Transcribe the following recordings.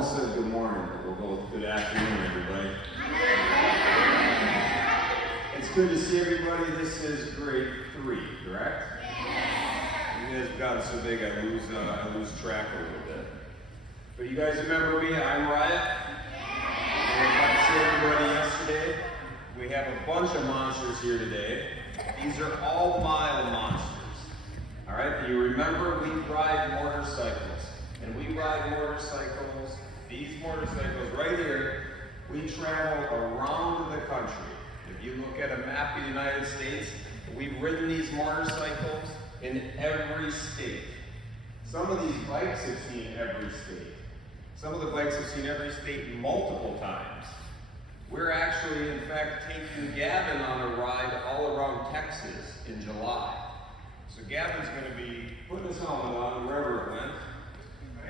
almost said good morning, but we'll go with good afternoon, everybody. It's good to see everybody. This is grade 3, correct? You guys have gotten so big I lose track a little bit. But you guys remember me? I'm Riot. And like I said everybody yesterday, we have a bunch of monsters here today. These are all mild monsters. All right, you remember we ride motorcycles. And we ride motorcycles, these motorcycles right here, we travel around the country. If you look at a map of the United States, we've ridden these motorcycles in every state. Some of these bikes have seen every state. Some of the bikes have seen every state multiple times. We're actually, in fact, taking Gaven on a ride all around Texas in July. So Gaven's going to be putting his helmet on wherever it went.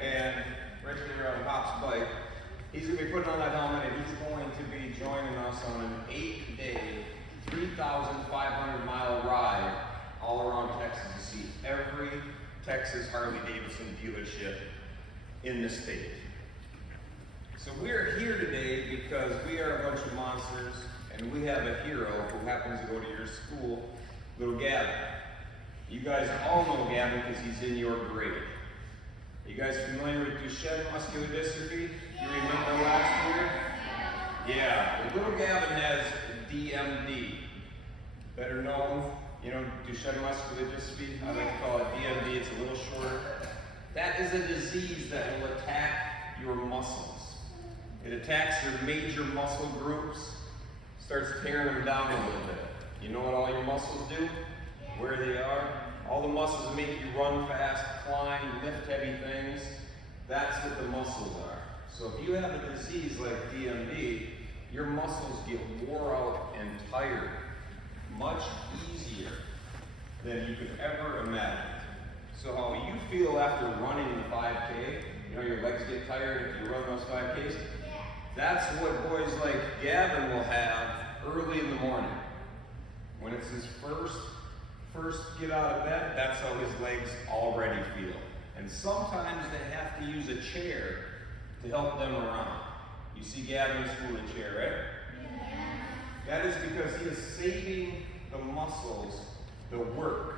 And right there on Hop's bike, he's going to be putting on that helmet and he's going to be joining us on an 8-day, 3,500-mile ride all around Texas to see every Texas Harley-Davidson dealership in the state. So we're here today because we are a bunch of monsters and we have a hero who happens to go to your school, little Gaven. You guys all know Gaven because he's in your grade. You guys familiar with Duchenne muscular dystrophy? You remember last year? Yeah, the little Gaven has DMD. Better known, Duchenne muscular dystrophy. I like to call it DMD, it's a little shorter. That is a disease that will attack your muscles. It attacks your major muscle groups, starts tearing them down a little bit. You know what all your muscles do? Where they are? All the muscles that make you run fast, climb, lift heavy things, that's what the muscles are. So if you have a disease like DMD, your muscles get wore out and tired much easier than you could ever imagine. So how you feel after running the 5K, your legs get tired if you run those 5Ks, that's what boys like Gaven will have early in the morning. When it's his first get out of bed, that's how his legs already feel. And sometimes they have to use a chair to help them around. You see Gaven's school a chair, right? Yeah. That is because he is saving the muscles, the work.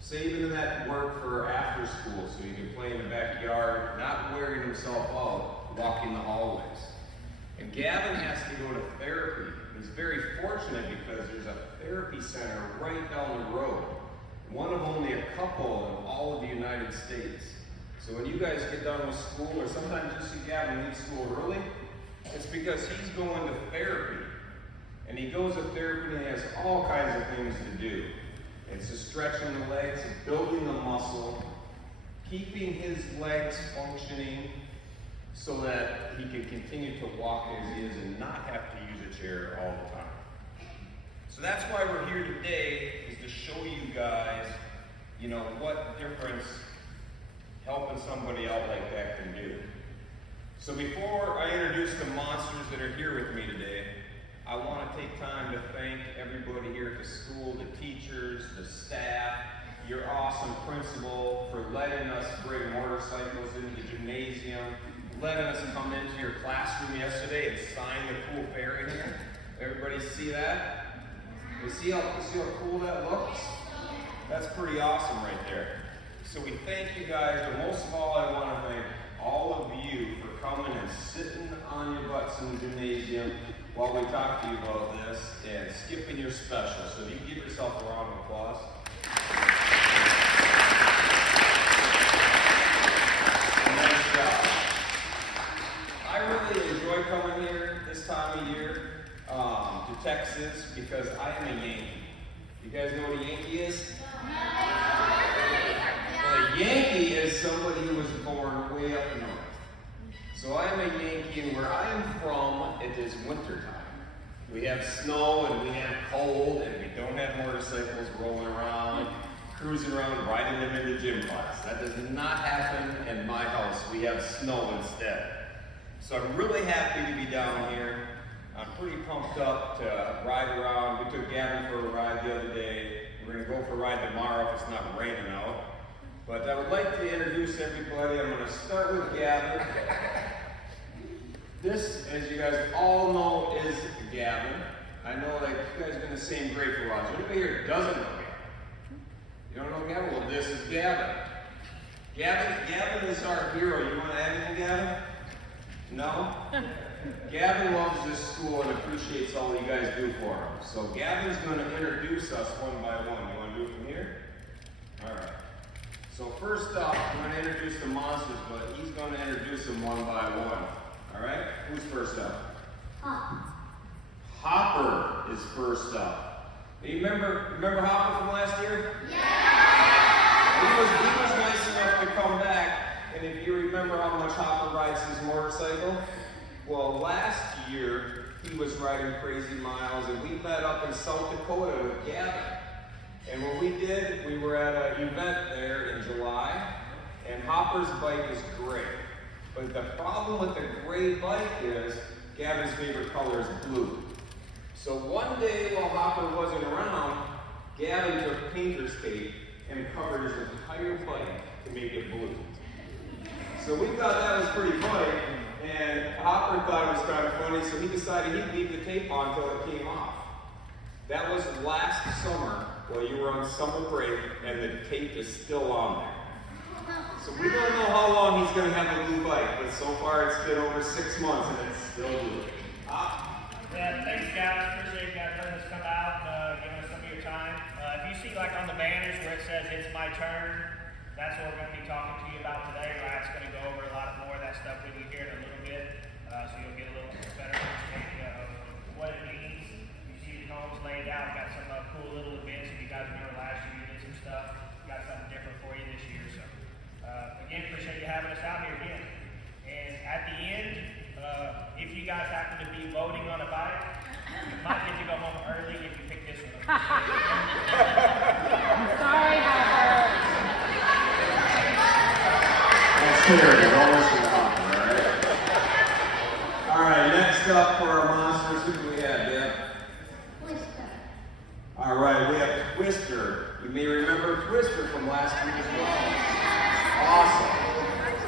Saving that work for after school so he can play in the backyard, not wearing himself out, walking the hallways. And Gaven has to go to therapy. He's very fortunate because there's a therapy center right down the road. One of only a couple in all of the United States. So when you guys get done with school, or sometimes you see Gaven leave school early, it's because he's going to therapy. And he goes to therapy and he has all kinds of things to do. It's just stretching the legs, building the muscle, keeping his legs functioning so that he can continue to walk as he is and not have to use a chair all the time. So that's why we're here today, is to show you guys, what difference helping somebody out like that can do. So before I introduce the monsters that are here with me today, I want to take time to thank everybody here at the school, the teachers, the staff, your awesome principal for letting us bring motorcycles into the gymnasium, letting us come into your classroom yesterday and sign the cool fairy here. Everybody see that? You see how cool that looks? That's pretty awesome right there. So we thank you guys, but most of all I want to thank all of you for coming and sitting on your butts in the gymnasium while we talk to you about this and skipping your special. So if you can give yourself a round of applause. Nice job. I really enjoy coming here this time of year to Texas because I am a Yankee. You guys know what a Yankee is? Well, a Yankee is somebody who was born way up north. So I'm a Yankee, and where I am from, it is winter time. We have snow and we have cold, and we don't have motorcycles rolling around, cruising around, riding them into gym class. That does not happen in my house. We have snow instead. So I'm really happy to be down here. I'm pretty pumped up to ride around. We took Gaven for a ride the other day. We're going to go for a ride tomorrow if it's not raining out. But I would like to introduce everybody. I'm going to start with Gaven. This, as you guys all know, is Gaven. I know like you guys have been in the same grade for a while. So anybody here doesn't know Gaven? You don't know Gaven? Well, this is Gaven. Gaven is our hero. You want to add in Gaven? No? Gaven loves this school and appreciates all you guys do for him. So Gaven's going to introduce us one by one. You want to do it from here? All right. So first up, I'm going to introduce the monsters, but he's going to introduce them one by one. All right? Who's first up? Hopper is first up. You remember Hopper from last year? Yeah! He was nice enough to come back, and if you remember how much Hopper rides his motorcycle, well, last year he was riding crazy miles, and we met up in South Dakota with Gaven. And what we did, we were at an event there in July, and Hopper's bike is gray. But the problem with the gray bike is Gaven's favorite color is blue. So one day while Hopper wasn't around, Gaven took painter's tape and covered his entire bike to make it blue. So we thought that was pretty funny, and Hopper thought it was kind of funny, so he decided he'd leave the tape on until it came off. That was last summer while you were on summer break, and the tape is still on there. So we don't know how long he's going to have a blue bike, but so far it's been over 6 months and it's still blue. Yeah, thanks guys. Appreciate you guys letting us come out and giving us some of your time. If you see like on the banners where it says it's my turn, that's what we're going to be talking to you about today. Ryan's going to go over a lot more of that stuff with you here in a little bit, so you'll get a little better understanding of what it means. You see the cones laid out, got some cool little events. If you guys remember last year, you did some stuff. Got something different for you this year. So again, appreciate you having us out here again. And at the end, if you guys happen to be voting on a bike, you might get to go home early if you pick this one up. Sorry, Hopper. That's fair. Don't listen to Hopper, all right? Next up for our monsters, who do we have, Deb? Twister. All right, we have Twister. You may remember Twister from last year as well. Awesome.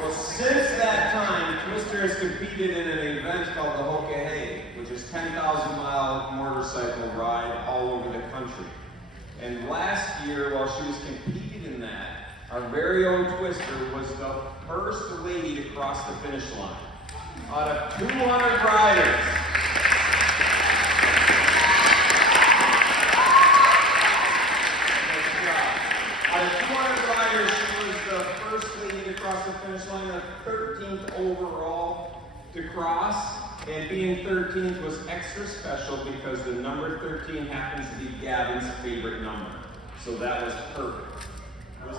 Well, since that time, Twister has competed in an event called the Hoka, which is 10,000-mile motorcycle ride all over the country. And last year, while she was competing in that, our very own Twister was the first lady to cross the finish line. Out of 200 riders. Out of 200 riders, she was the first lady to cross the finish line, the 13th overall to cross. And being 13th was extra special because the number 13 happens to be Gaven's favorite number. So that was perfect. Hello,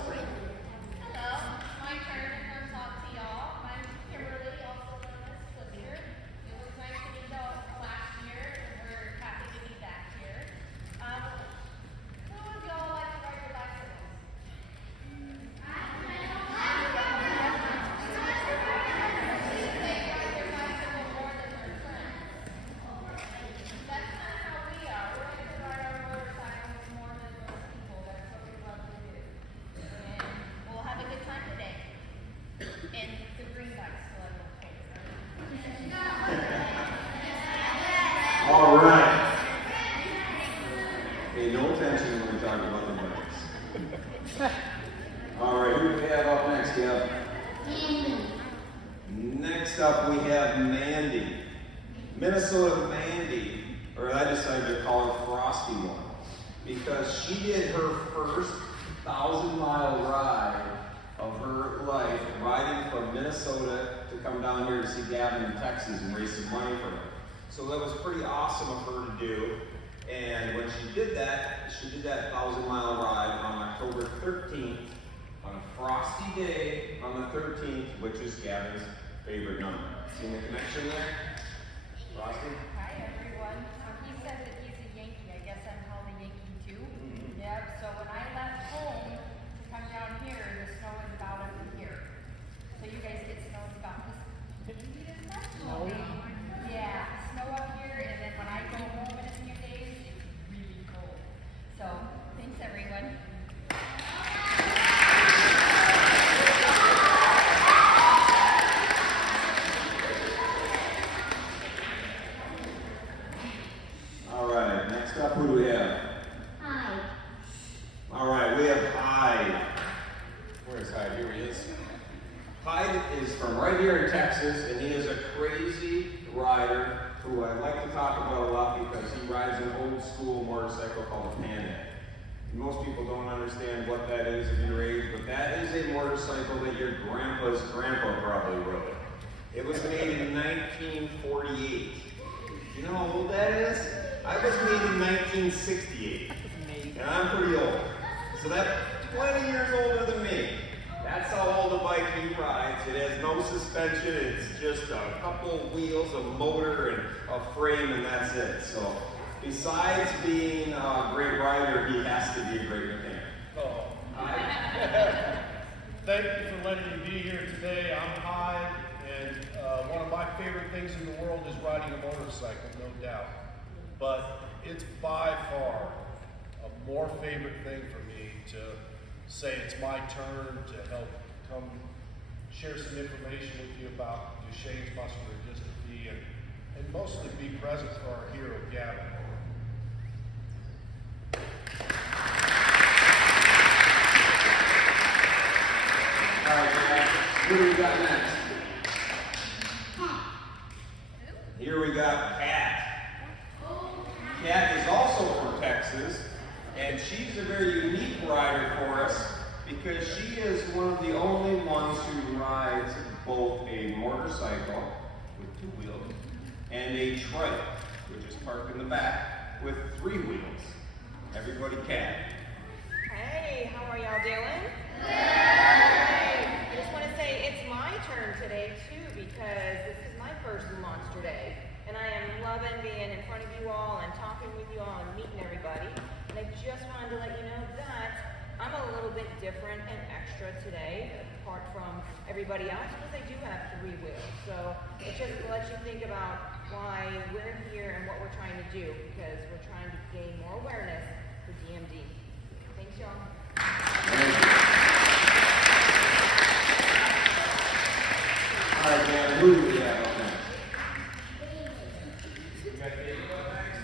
my turn to come talk to y'all. I'm Kimberly, also known as Twister. It was nice to meet y'all last year, and we're happy to be back here. Who of y'all like to ride your bicycles? That's kind of how we are. We like to ride our motorcycles more than most people. That's what we love to do. And we'll have a good time today. And the Greenback still have no pace. All right. Hey, no attention when we talk about the bikes. All right, who do we have up next, Deb? Next up, we have Mandy. Minnesota Mandy, or I decided to call her Frosty One, because she did her first 1,000-mile ride of her life, riding from Minnesota to come down here to see Gaven in Texas and raise some money for her. So that was pretty awesome of her to do. And when she did that 1,000-mile ride on October 13th, on a frosty day on the 13th, which is Gaven's favorite number. See the connection there? Frosty? Hi everyone. He says that he's a Yankee. I guess I'm called a Yankee too. Mm-hmm. Yep. So when I left home to come down here, the snow is about up in here. So you guys get snow about this. Snow. Yeah, snow up here, and then when I go home in a few days, it's really cold. So thanks everyone. Texas, and he is a crazy rider who I like to talk about a lot because he rides an old school motorcycle called a Pan Am. Most people don't understand what that is at your age, but that is a motorcycle that your grandpa's grandpa probably rode. It was made in 1948. You know how old that is? I was made in 1968, and I'm pretty old. So that's 20 years older than me. That's how old the bike he rides. It has no suspension. It's just a couple wheels, a motor, and a frame, and that's it. So besides being a great rider, he has to be a great mechanic. Oh. Thank you for letting me be here today. I'm Hyde, and one of my favorite things in the world is riding a motorcycle, no doubt. But it's by far a more favorite thing for me to say it's my turn to help come share some information with you about Duchenne's muscular dystrophy and mostly be present for our hero, Gaven. All right, guys, who do we got next? Here we got Kat. Kat is also from Texas, and she's a very unique rider for us because she is one of the only ones who rides both a motorcycle with 2 wheels and a trike, which is parked in the back with 3 wheels. Everybody, Kat. Hey, how are y'all doing? Hey, I just want to say it's my turn today too because this is my first Monster Day. And I am loving being in front of you all and talking with you all and meeting everybody. And I just wanted to let you know that I'm a little bit different and extra today, apart from everybody else, because I do have 3 wheels. So it just lets you think about why we're here and what we're trying to do, because we're trying to gain more awareness for DMD. Thanks, y'all. All right, Dan, who do we have up next? We got David up next.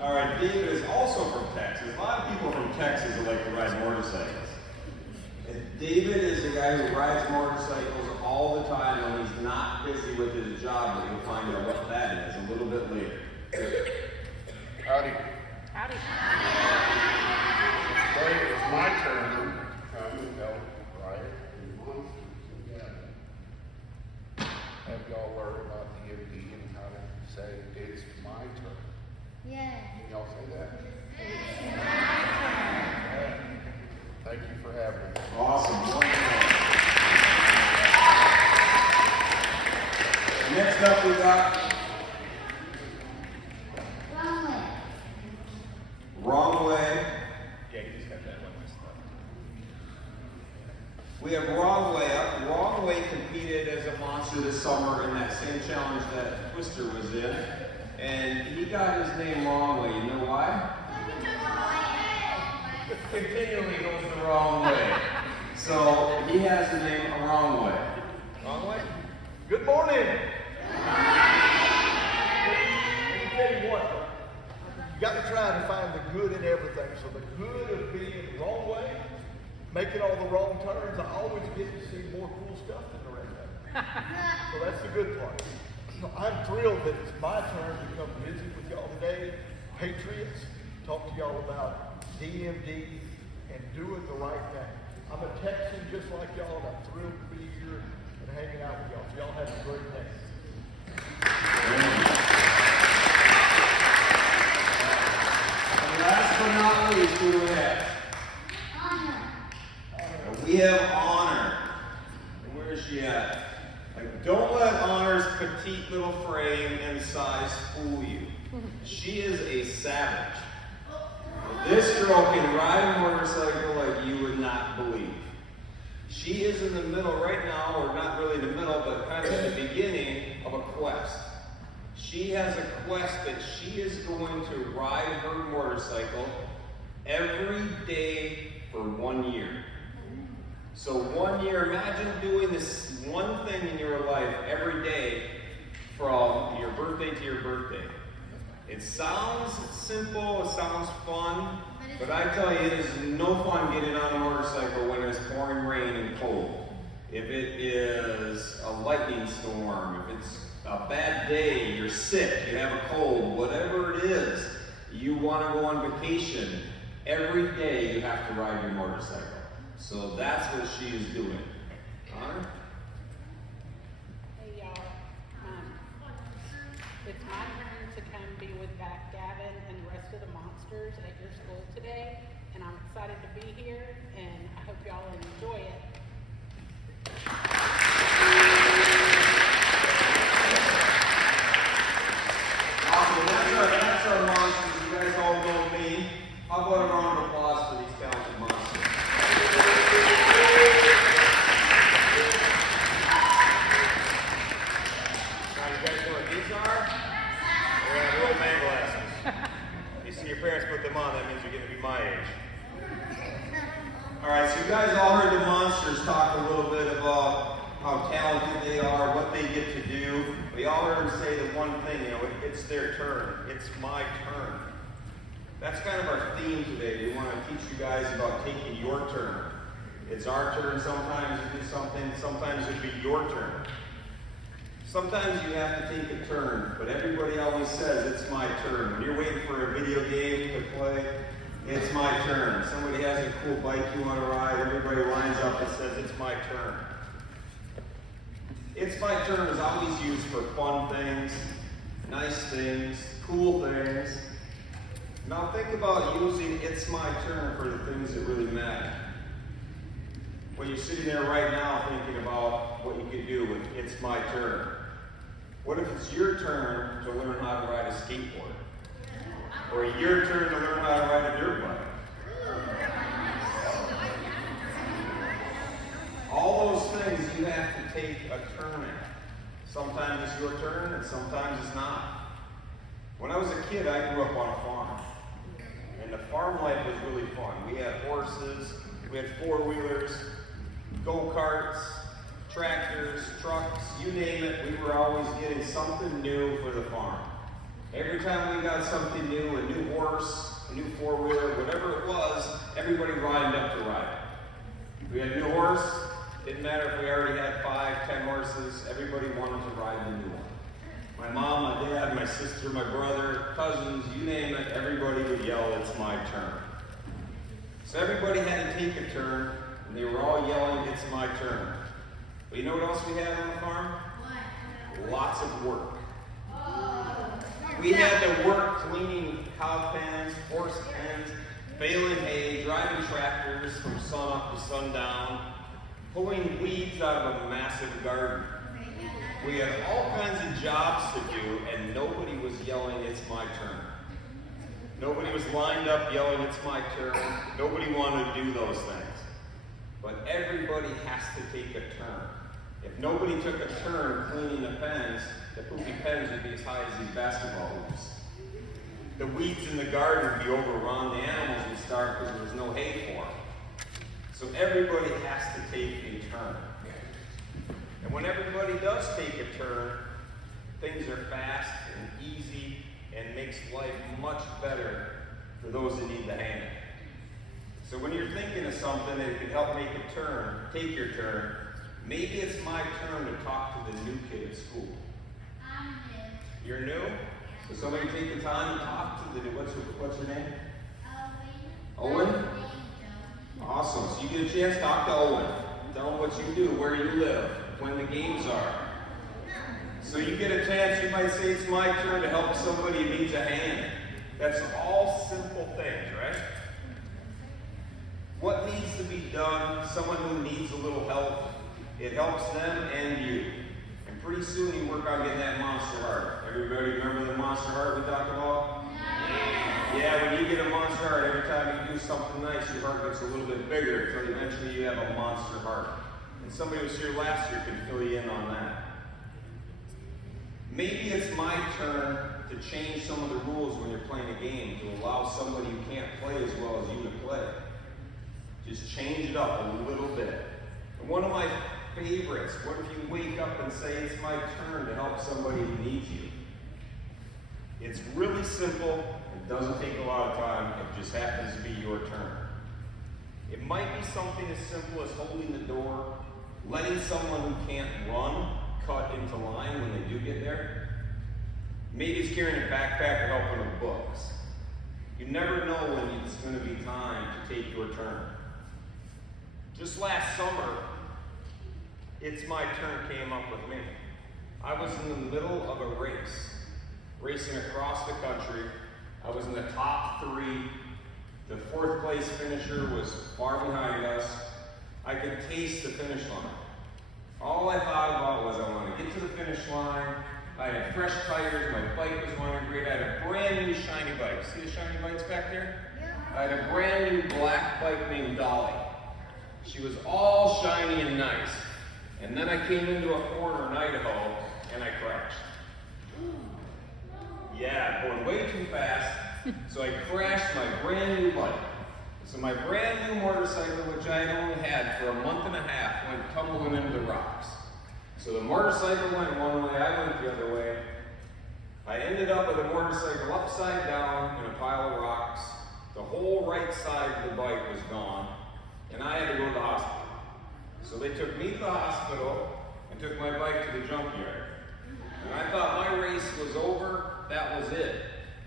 All right, David is also from Texas. A lot of people from Texas that like to ride motorcycles. And David is a guy who rides motorcycles all the time when he's not busy with his job, but you'll find out what that is a little bit later. Howdy. Howdy. Today it's my turn to come and help ride. Have y'all learned about DMD and how to say it's my turn? Yeah. Can y'all say that? Thank you for having me. Awesome. Next up, we got Wrong way. Wrong Way. Yeah, you just got that one messed up. We have Wrong Way up. Wrong Way competed as a monster this summer in that same challenge that Twister was in. And he got his name Wrong Way. You know why? Continually goes the wrong way. So he has the name Wrong Way. Wrong Way? Good morning. Let me tell you what, you got to try to find the good in everything. So the good of being the wrong way, making all the wrong turns, I always get to see more cool stuff than the rest of it. So that's the good part. So I'm thrilled that it's my turn to come visit with y'all today. Patriots, talk to y'all about DMD and doing the right thing. I'm a Texan just like y'all, and I'm thrilled to be here and hanging out with y'all. So y'all have a great day. And last but not least, who do we have? Honor. We have Honor. And where is she at? Like, don't let Honor's petite little frame and size fool you. She is a savage. This girl can ride a motorcycle like you would not believe. She is in the middle right now, or not really in the middle, but kind of at the beginning of a quest. She has a quest that she is going to ride her motorcycle every day for 1 year. So 1 year, imagine doing this one thing in your life every day from your birthday to your birthday. It sounds simple, it sounds fun, but I tell you, it is no fun getting on a motorcycle when it's pouring rain and cold. if it is a lightning storm, if it's a bad day, you're sick, you have a cold, whatever it is, you want to go on vacation, every day you have to ride your motorcycle. So that's what she is doing. Connor? Hey y'all, it's my turn to come be with Gaven and the rest of the monsters at your school today, and I'm excited to be here, and I hope y'all enjoy it. Awesome, that's our monsters. You guys all know me. How about a round of applause for these talented monsters? Now you guys know what these are? They're the old man glasses. You see your parents put them on, that means you're going to be my age. Alright, so you guys all heard the monsters talk a little bit about how talented they are, what they get to do. We all heard them say the one thing, it's their turn. It's my turn. That's kind of our theme today. We want to teach you guys about taking your turn. It's our turn sometimes to do something, sometimes it'll be your turn. Sometimes you have to take a turn, but everybody always says, it's my turn. When you're waiting for a video game to play, it's my turn. Somebody has a cool bike you want to ride, everybody lines up and says, it's my turn. It's my turn is always used for fun things, nice things, cool things. Now think about using it's my turn for the things that really matter. Well, you're sitting there right now thinking about what you could do with it's my turn. What if it's your turn to learn how to ride a skateboard? Or your turn to learn how to ride a dirt bike? All those things you have to take a turn at. Sometimes it's your turn and sometimes it's not. When I was a kid, I grew up on a farm. And the farm life was really fun. We had horses, we had four-wheelers, go-karts, tractors, trucks, you name it, we were always getting something new for the farm. Every time we got something new, a new horse, a new four-wheeler, whatever it was, everybody lined up to ride it. We had a new horse, didn't matter if we already had 5, 10 horses, everybody wanted to ride the new one. My mom, my dad, my sister, my brother, cousins, you name it, everybody would yell, it's my turn. So everybody had to take a turn, and they were all yelling, it's my turn. But you know what else we had on the farm? What? Lots of work. We had to work cleaning cow pens, horse pens, baling hay, driving tractors from sun up to sundown, pulling weeds out of a massive garden. We had all kinds of jobs to do, and nobody was yelling, it's my turn. Nobody was lined up yelling, it's my turn. Nobody wanted to do those things. But everybody has to take a turn. If nobody took a turn cleaning the pens, the poopy pens would be as high as these basketball hoops. The weeds in the garden would be overrun, the animals would starve because there was no hay for them. So everybody has to take a turn. And when everybody does take a turn, things are fast and easy and makes life much better for those that need the hand. So when you're thinking of something that can help make a turn, take your turn, maybe it's my turn to talk to the new kid at school. I'm new. You're new? So somebody take the time to talk to the new, what's your name? Owen. Owen? Awesome. So you get a chance to talk to Owen. Tell him what you do, where you live, when the games are. So you get a chance, you might say it's my turn to help somebody who needs a hand. That's all simple things, right? What needs to be done, someone who needs a little help, it helps them and you. And pretty soon you work on getting that monster heart. Everybody remember the monster heart we talked about? Yeah, when you get a monster heart, every time you do something nice, your heart gets a little bit bigger until eventually you have a monster heart. And somebody who was here last year can fill you in on that. Maybe it's my turn to change some of the rules when you're playing a game to allow somebody who can't play as well as you to play. Just change it up a little bit. And one of my favorites, what if you wake up and say, it's my turn to help somebody who needs you? It's really simple, it doesn't take a lot of time, it just happens to be your turn. It might be something as simple as holding the door, letting someone who can't run cut into line when they do get there. Maybe it's carrying a backpack or helping with books. You never know when it's going to be time to take your turn. Just last summer, It's My Turn came up with me. I was in the middle of a race, racing across the country. I was in the top 3. The 4th place finisher was far behind us. I could taste the finish line. All I thought about was I want to get to the finish line. I had fresh tires, my bike was running great. I had a brand new shiny bike. See the shiny bikes back there? I had a brand new black bike named Dolly. She was all shiny and nice. And then I came into a corner in Idaho and I crashed. Yeah, going way too fast. So I crashed my brand new bike. So my brand new motorcycle, which I had only had for a month and a half, went tumbling into the rocks. So the motorcycle went one way, I went the other way. I ended up with the motorcycle upside down in a pile of rocks. The whole right side of the bike was gone, and I had to go to the hospital. So they took me to the hospital and took my bike to the junkyard. And I thought my race was over, that was it.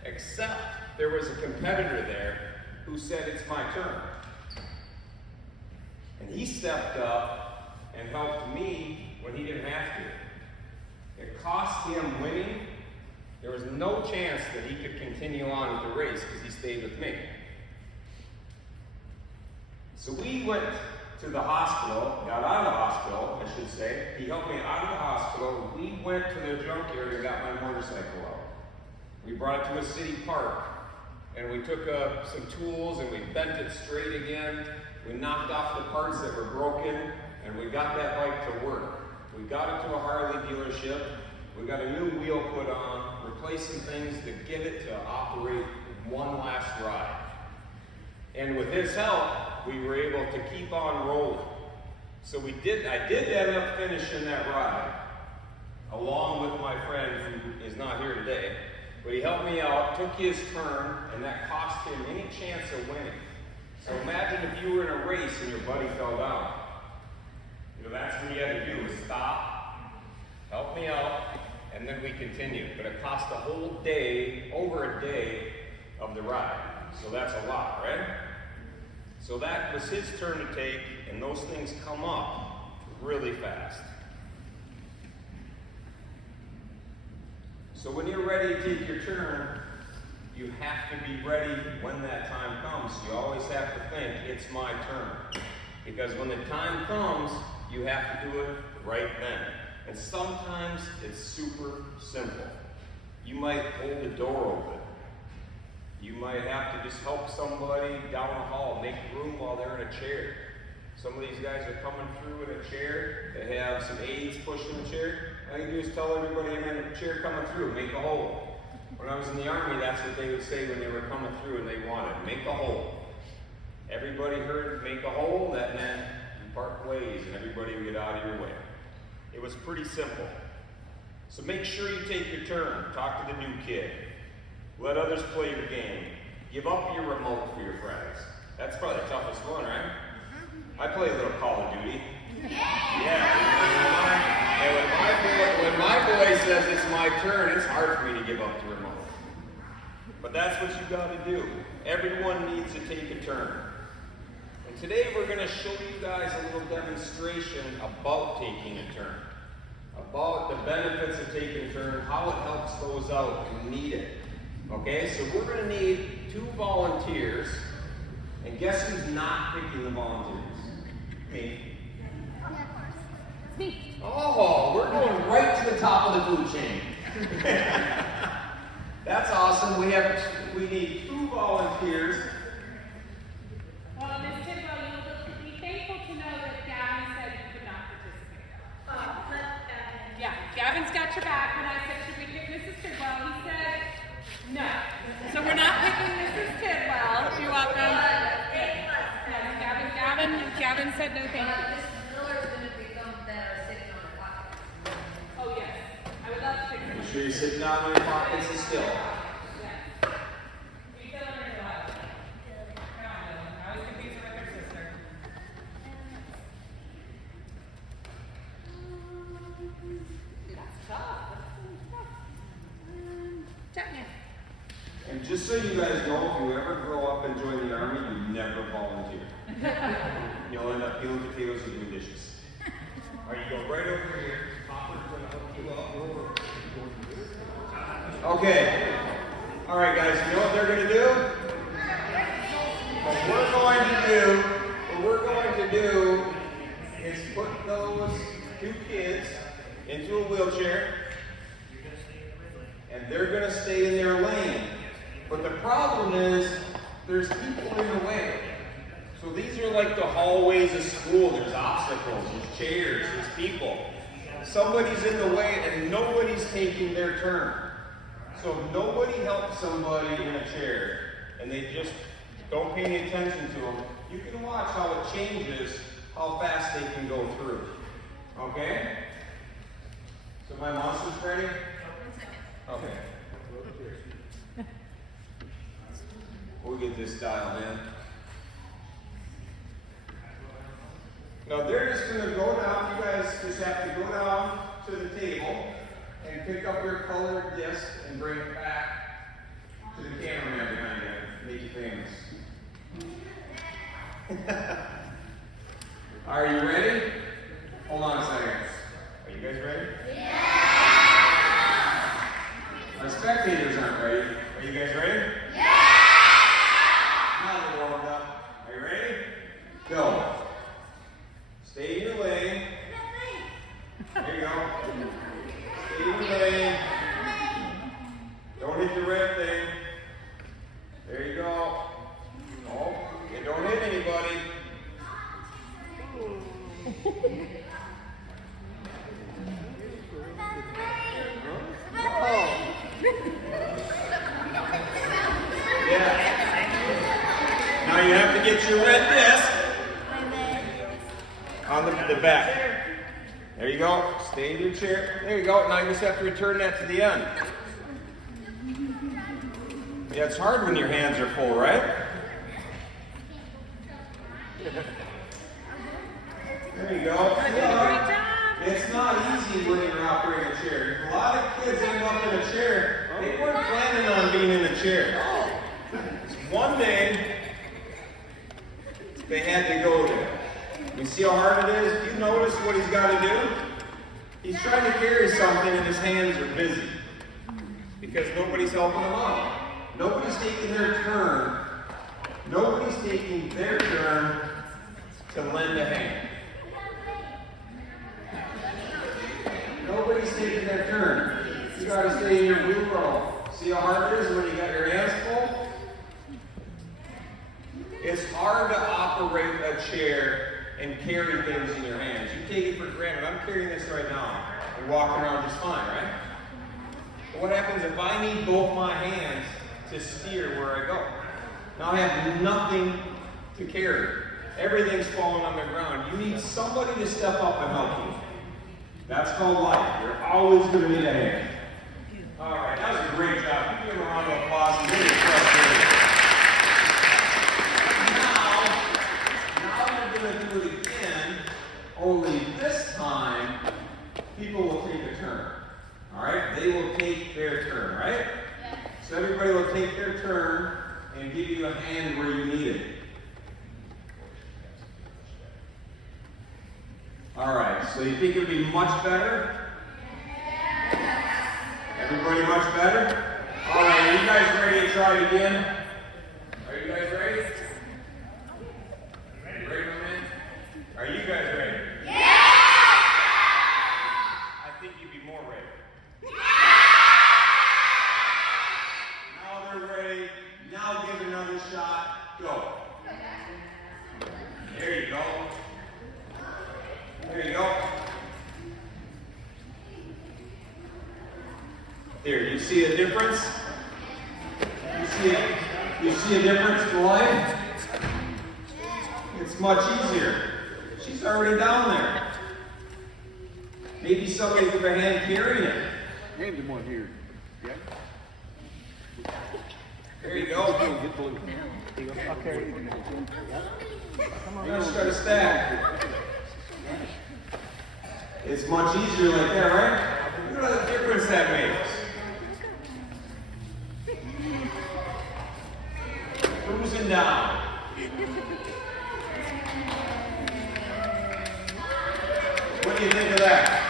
Except there was a competitor there who said, "It's my turn." And he stepped up and helped me when he didn't have to. It cost him winning. There was no chance that he could continue on with the race because he stayed with me. So we went to the hospital, got out of the hospital, I should say. He helped me out of the hospital. We went to the junkyard and got my motorcycle out. We brought it to a city park, and we took some tools and we bent it straight again. We knocked off the parts that were broken, and we got that bike to work. We got it to a Harley dealership. We got a new wheel put on, replaced some things to get it to operate one last ride. And with his help, we were able to keep on rolling. So I did end up finishing that ride, along with my friend who is not here today. But he helped me out, took his turn, and that cost him any chance of winning. So imagine if you were in a race and your buddy fell down. That's what you had to do, is stop, help me out, and then we continued. But it cost a whole day, over a day of the ride. So that's a lot, right? So that was his turn to take, and those things come up really fast. So when you're ready to take your turn, you have to be ready when that time comes. You always have to think, it's my turn. Because when the time comes, you have to do it right then. And sometimes it's super simple. You might hold the door open. You might have to just help somebody down the hall, make room while they're in a chair. Some of these guys are coming through in a chair. They have some aides pushing the chair. All you do is tell everybody in a chair coming through, make a hole. When I was in the Army, that's what they would say when they were coming through and they wanted, make a hole. Everybody heard make a hole, that meant you part ways and everybody would get out of your way. It was pretty simple. So make sure you take your turn. Talk to the new kid. Let others play your game. Give up your remote for your friends. That's probably the toughest one, right? I play a little Call of Duty. Yeah. And when my boy says it's my turn, it's hard for me to give up the remote. But that's what you got to do. Everyone needs to take a turn. And today we're going to show you guys a little demonstration about taking a turn. About the benefits of taking a turn, how it helps those out who need it. Okay, so we're going to need 2 volunteers. And guess who's not picking the volunteers? Me. It's me. Oh, we're going right to the top of the food chain. That's awesome. We need 2 volunteers. Well, Ms. Tidwell, you will be thankful to know that Gavin said you could not participate. Yeah, Gavin's got your back. When I said, should we pick Mrs. Tidwell, he said no. So we're not picking Mrs. Tidwell. You're welcome. Gavin said no thank you. Oh yes, I would love to pick Make sure you're sitting down on your pockets and still. Just so you guys know, if you ever grow up and join the army, you never volunteer. You'll end up peeling potatoes and doing dishes. All right, you go right over here. Hopper's gonna hook you up. Okay. All right, guys, you know what they're gonna do? What we're going to do is put those two kids into a wheelchair, and they're going to stay in their lane. But the problem is, there's people in the way. So these are like the hallways of school. There's obstacles, there's chairs, there's people. Somebody's in the way and nobody's taking their turn. So if nobody helps somebody in a chair and they just don't pay any attention to them, you can watch how it changes how fast they can go through. Okay? So my monster's ready? Okay. We'll get this dialed in. Now they're just going to go down. You guys just have to go down to the table and pick up your colored disc and bring it back to the cameraman behind you. Make you famous. Are you ready? Hold on a second. Are you guys ready? Yeah! Our spectators aren't ready. Are you guys ready? Yeah! Now they're warmed up. Are you ready? Go. Stay in your lane. There you go. Stay in your lane. Don't hit the red thing. There you go. Oh, you don't hit anybody. Yeah. Now you have to get your red disc on the back. There you go. Stay in your chair. There you go. Now you just have to return that to the end. Yeah, it's hard when your hands are full, right? There you go. It's not easy when you're operating a chair. A lot of kids end up in a chair. They weren't planning on being in a chair. One day, they had to go there. You see how hard it is? Do you notice what he's got to do? He's trying to carry something and his hands are busy because nobody's helping him out. Nobody's taking their turn. Nobody's taking their turn to lend a hand. Nobody's taking their turn. You got to stay in your blue row. See how hard it is when you got your hands full? It's hard to operate a chair and carry things in your hands. You take it for granted. I'm carrying this right now and walking around just fine, right? But what happens if I need both my hands to steer where I go? Now I have nothing to carry. Everything's falling on the ground. You need somebody to step up and help you. That's called life. You're always going to need a hand. All right, that was a great job. Give him a round of applause. I'm really frustrated. Now we're going to do it again, only this time, people will take a turn. All right? They will take their turn, right? Yeah. So everybody will take their turn and give you a hand where you need it. All right, so you think it would be much better? Everybody much better? All right, are you guys ready to try it again? Are you guys ready? Ready, my man? Are you guys ready? Yeah! I think you'd be more ready. Now they're ready. Now give another shot. Go. There you go. There you go. There, you see a difference? You see a difference in life? It's much easier. She's already down there. Maybe somebody with their hand carrying it. Hand him one here. Yeah. There you go. I'll carry it. You just got to stack. It's much easier like that, right? Look at the difference that makes. sitting down. What do you think of that?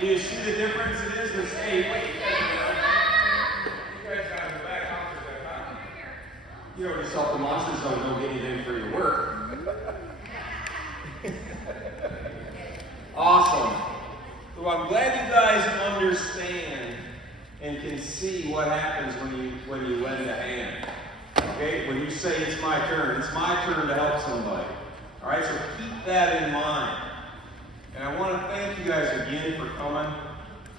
Do you see the difference it is? There's, hey, wait, you guys got the back office back on. You know, just help the monsters don't get anything for your work. Awesome. So I'm glad you guys understand and can see what happens when you lend a hand. Okay? When you say it's my turn to help somebody. All right? So keep that in mind. And I want to thank you guys again for coming.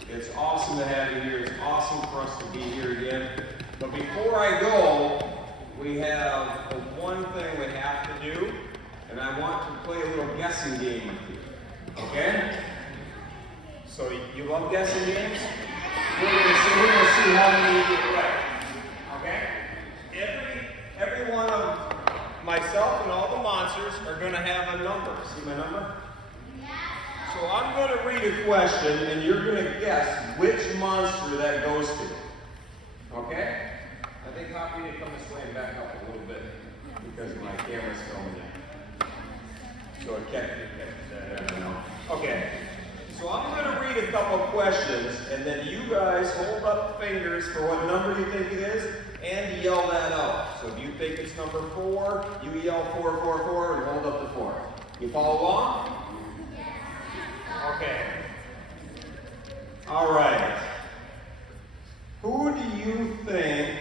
It's awesome to have you here. It's awesome for us to be here again. But before I go, we have one thing we have to do, and I want to play a little guessing game with you. Okay? So you love guessing games? We're going to see how many you get right. Okay? Every one of myself and all the monsters are going to have a number. See my number? So I'm going to read a question, and you're going to guess which monster that goes to. Okay? I think Hoppy need to come this way and back up a little bit because my camera's filming it. So it catches that. I don't know. Okay. So I'm going to read a couple of questions, and then you guys hold up fingers for what number you think it is, and yell that out. So if you think it's number 4, you yell 4, 4, 4, and hold up the 4. You follow along? Okay. All right. Who do you think,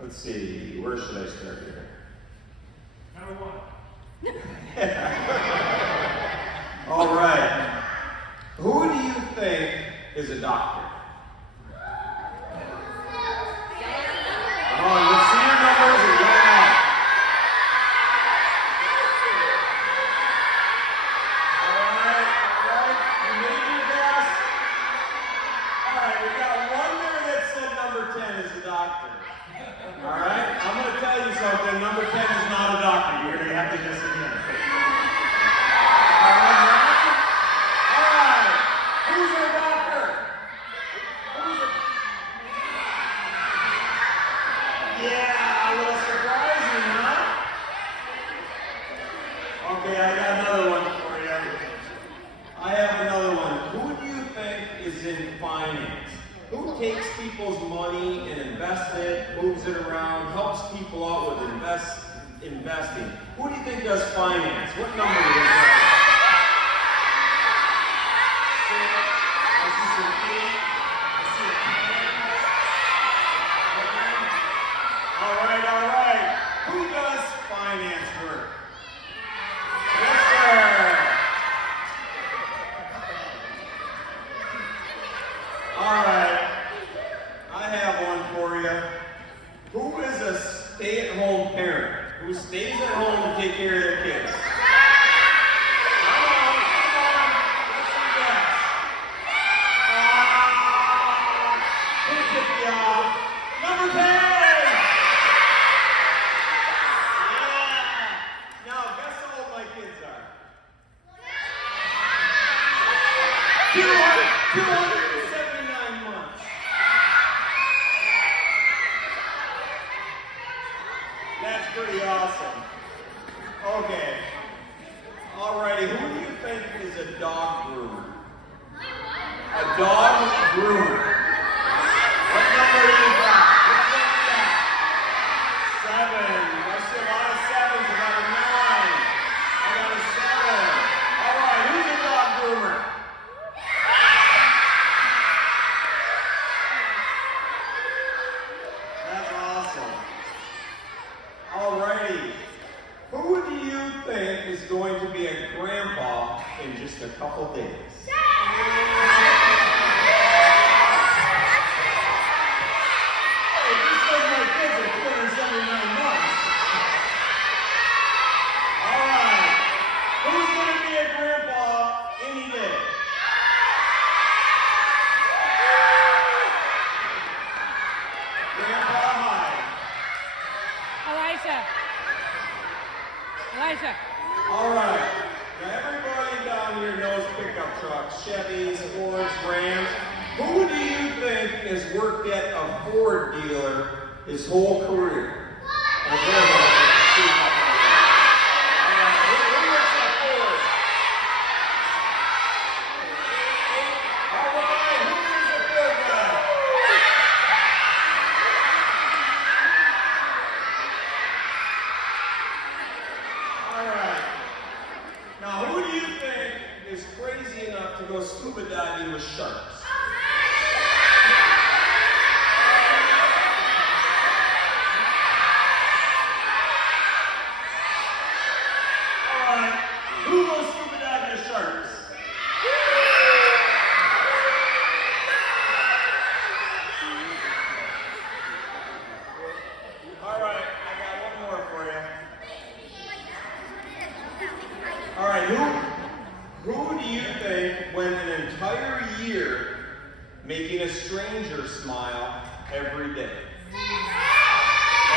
let's see, where should I start here? Number 1. All right. Who do you think is a doctor? Come on, let's see your numbers and yell it out. All right. You made your guess. All right, we got one there that said number 10 is a doctor. All right, I'm going to tell you something. Number 10 is not a doctor. You're going to have to guess again. All right. Who's a doctor? Yeah, a little surprising, huh? Okay, I got another one for you. I have another one. Who do you think is in finance? Who takes people's money and invests it, moves it around, helps people out with investing? Who do you think does finance? What number do you have? I see some 8. I see a 10. All right. Who does finance work? Yes, sir. All right. I have one for you. Who is a stay-at-home parent? Who stays at home to take care of their kids? Come on. Let's see that. Who took you off? Number 10! Yeah! Now, guess how old my kids are. 279 months. That's pretty awesome. Okay. Alrighty, who do you think is a dog groomer? A dog groomer. What number do you got? What number you got? 7. I see a lot of 7s. I got a 9. I got a 7. Alright, who's a dog groomer? That's awesome. Alrighty. Who do you think is going to be a grandpa in just a couple days? has worked at a Ford dealer his whole career? And they're like, who works at Ford? All right, who is a Ford guy? All right. Now, who do you think is crazy enough to go scuba diving with sharks? Who goes scuba diving with sharks? All right, I got one more for you. All right, who do you think went an entire year making a stranger smile every day?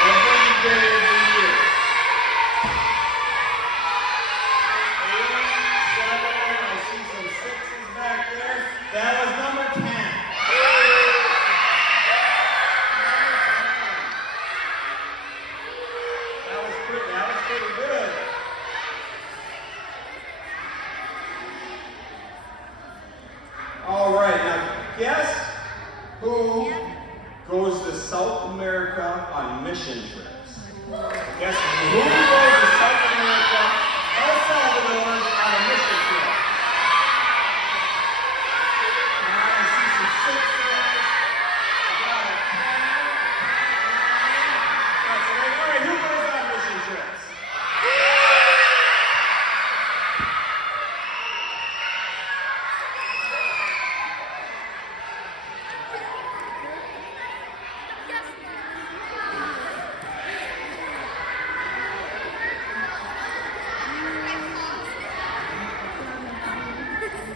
Every day of the year. 8, 7, I see some 6s back there. That was number 10. That was pretty good. All right, now guess who goes to South America on mission trips? Guess who goes to South America, El Salvador, on a mission trip? I see some 6s. I got a 10. That's right. All right, who goes on mission trips?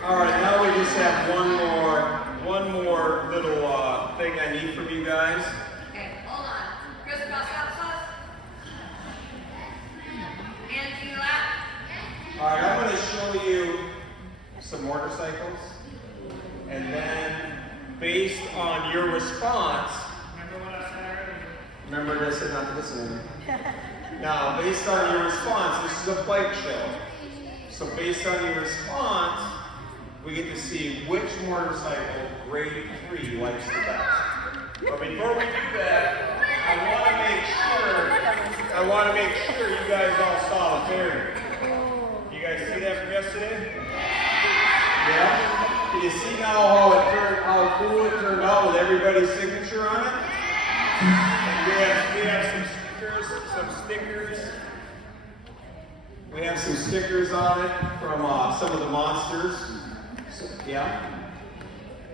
All right, now we just have one more little thing I need from you guys. Okay, hold on. Crisscross applesauce. And to your lap. All right, I'm going to show you some motorcycles, and then based on your response, Remember what I said earlier? remember this and not to listen. Now, based on your response, this is a bike show. So based on your response, we get to see which motorcycle grade 3 likes the best. But before we do that, I want to make sure you guys all saw the pairing. You guys see that from yesterday? Yeah? Can you see now how cool it turned out with everybody's signature on it? And we have some stickers. We have some stickers on it from some of the monsters. So, yeah?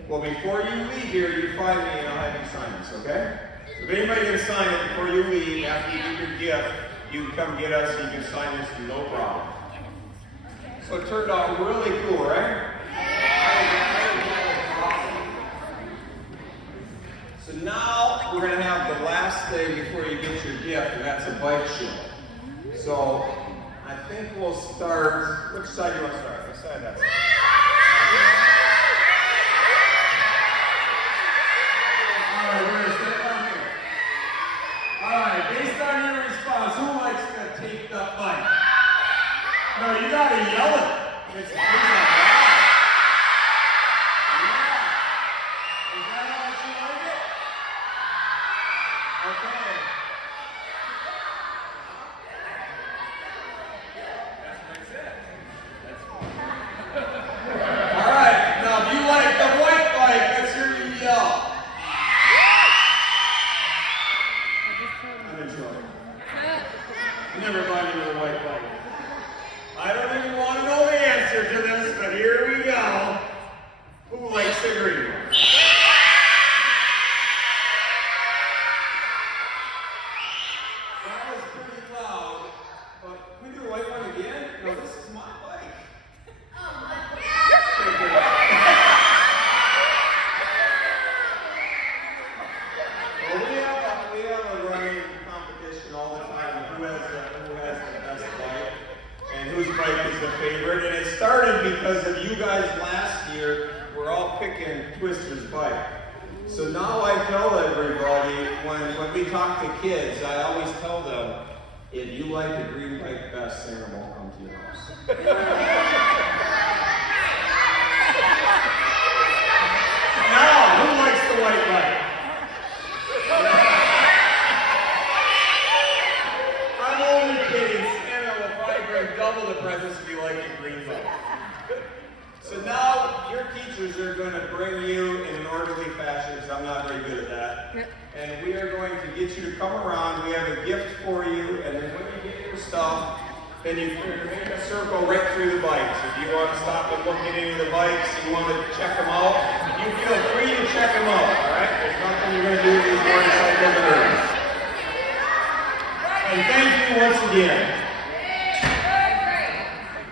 Well, before you leave here, you find me and I'll have you sign this, okay? So if anybody can sign it before you leave, after you give your gift, you can come get us and you can sign this, no problem. So it turned out really cool, right? So now we're going to have the last thing before you get your gift, and that's a bike show. So I think we'll start. Which side do you want to start? Which side? That side. All right, we're going to start down here. All right, based on your response, who likes to take the bike? No, you got to yell it. It's like, yeah. Is that how much you like it? Okay. That's what I said. All right, now if you like the white bike, let's hear you yell. I'm in trouble. Never mind you with a white bike. I don't even want to know the answer to this, but here we go. Who likes the green one? That was pretty loud, but can we do the white one again? No, this is my bike. Well, we have a running competition all the time. Who has the best bike? And whose bike is the favorite. And it started because of you guys last year were all picking Twister's bike. So now I tell everybody, when we talk to kids, I always tell them, if you like a Greenback best, Sarah won't come to your house. Now, who likes the white light? I'm only kidding. Santa will probably bring double the presents if you like a Greenback. So now your teachers are going to bring you in an orderly fashion, because I'm not very good at that. And we are going to get you to come around. We have a gift for you, and then when you get your stuff, then you make a circle right through the bikes. If you want to stop and look at any of the bikes, you want to check them out, you feel free to check them out, all right? There's nothing you're going to do with these motorcycles. And thank you once again.